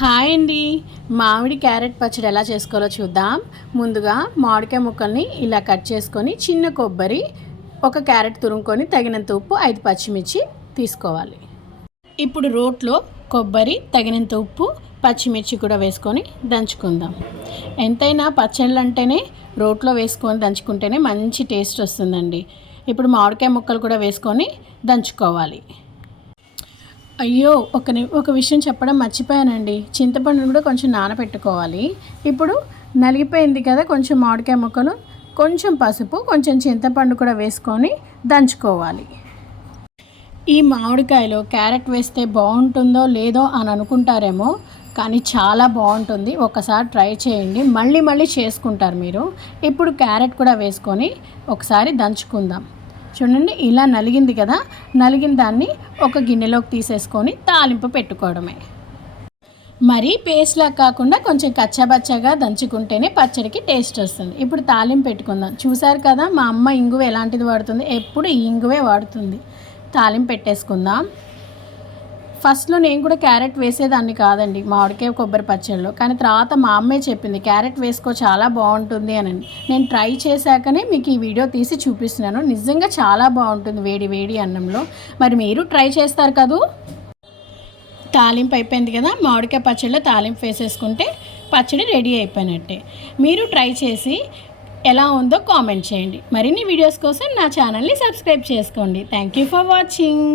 Hi అండి. మామిడి carrot పచ్చడి ఎలా చేసుకోవాలో చూద్దాం. ముందుగా మామిడికాయ ముక్కల్ని ఇలా కట్ చేసుకొని చిన్న కొబ్బరి, ఒక క్యారెట్ తురుముకొని తగినంత ఉప్పు, 5 పచ్చిమిర్చి తీసుకోవాలి. ఇప్పుడు రోట్లో కొబ్బరి, తగినంత ఉప్పు, పచ్చిమిర్చి కూడా వేసుకొని దంచుకుందాం. ఎంతైనా పచ్చళ్ళు అంటేనే రోట్లో వేసుకొని దంచుకుంటేనే మంచి టేస్ట్ వస్తుందండి. ఇప్పుడు మామిడికాయ ముక్కలు కూడా వేసుకొని దంచుకోవాలి. అయ్యో, ఒక విషయం చెప్పడం మర్చిపోయానండి. చింతపండును కూడా కొంచెం నానబెట్టుకోవాలి. ఇప్పుడు నలిగిపోయింది కదా కొంచెం మామిడికాయ ముక్కలు, కొంచెం పసుపు, కొంచెం చింతపండు కూడా వేసుకొని దంచుకోవాలి. ఈ మామిడికాయలో క్యారెట్ వేస్తే బాగుంటుందో లేదో అని అనుకుంటారేమో, కానీ చాలా బాగుంటుంది. ఒకసారి ట్రై చేయండి, మళ్ళీ మళ్ళీ చేసుకుంటారు మీరు. ఇప్పుడు క్యారెట్ కూడా వేసుకొని ఒకసారి దంచుకుందాం. చూడండి, ఇలా నలిగింది కదా, నలిగిన దాన్ని ఒక గిన్నెలోకి తీసేసుకొని తాలింపు పెట్టుకోవడమే. మరీ పేస్ట్లా కాకుండా కొంచెం కచ్చాబచ్చాగా దంచుకుంటేనే పచ్చడికి టేస్ట్ వస్తుంది. ఇప్పుడు తాలింపు పెట్టుకుందాం. చూసారు కదా, మా అమ్మ ఇంగువ ఎలాంటిది వాడుతుంది, ఎప్పుడు ఈ ఇంగువే వాడుతుంది. తాలింపు పెట్టేసుకుందాం. ఫస్ట్లో నేను కూడా క్యారెట్ వేసేదాన్ని కాదండి మామిడికాయ కొబ్బరి పచ్చడిలో, కానీ తర్వాత మా అమ్మే చెప్పింది క్యారెట్ వేసుకో చాలా బాగుంటుంది అని. నేను ట్రై చేశాకనే మీకు ఈ వీడియో తీసి చూపిస్తున్నాను. నిజంగా చాలా బాగుంటుంది వేడి వేడి అన్నంలో. మరి మీరు ట్రై చేస్తారు కదూ. తాలింపు అయిపోయింది కదా, మామిడికాయ పచ్చడిలో తాలింపు వేసేసుకుంటే పచ్చడి రెడీ అయిపోయినట్టే. మీరు ట్రై చేసి ఎలా ఉందో కామెంట్ చేయండి. మరిన్ని వీడియోస్ కోసం నా ఛానల్ని సబ్స్క్రైబ్ చేసుకోండి. Thank you for watching.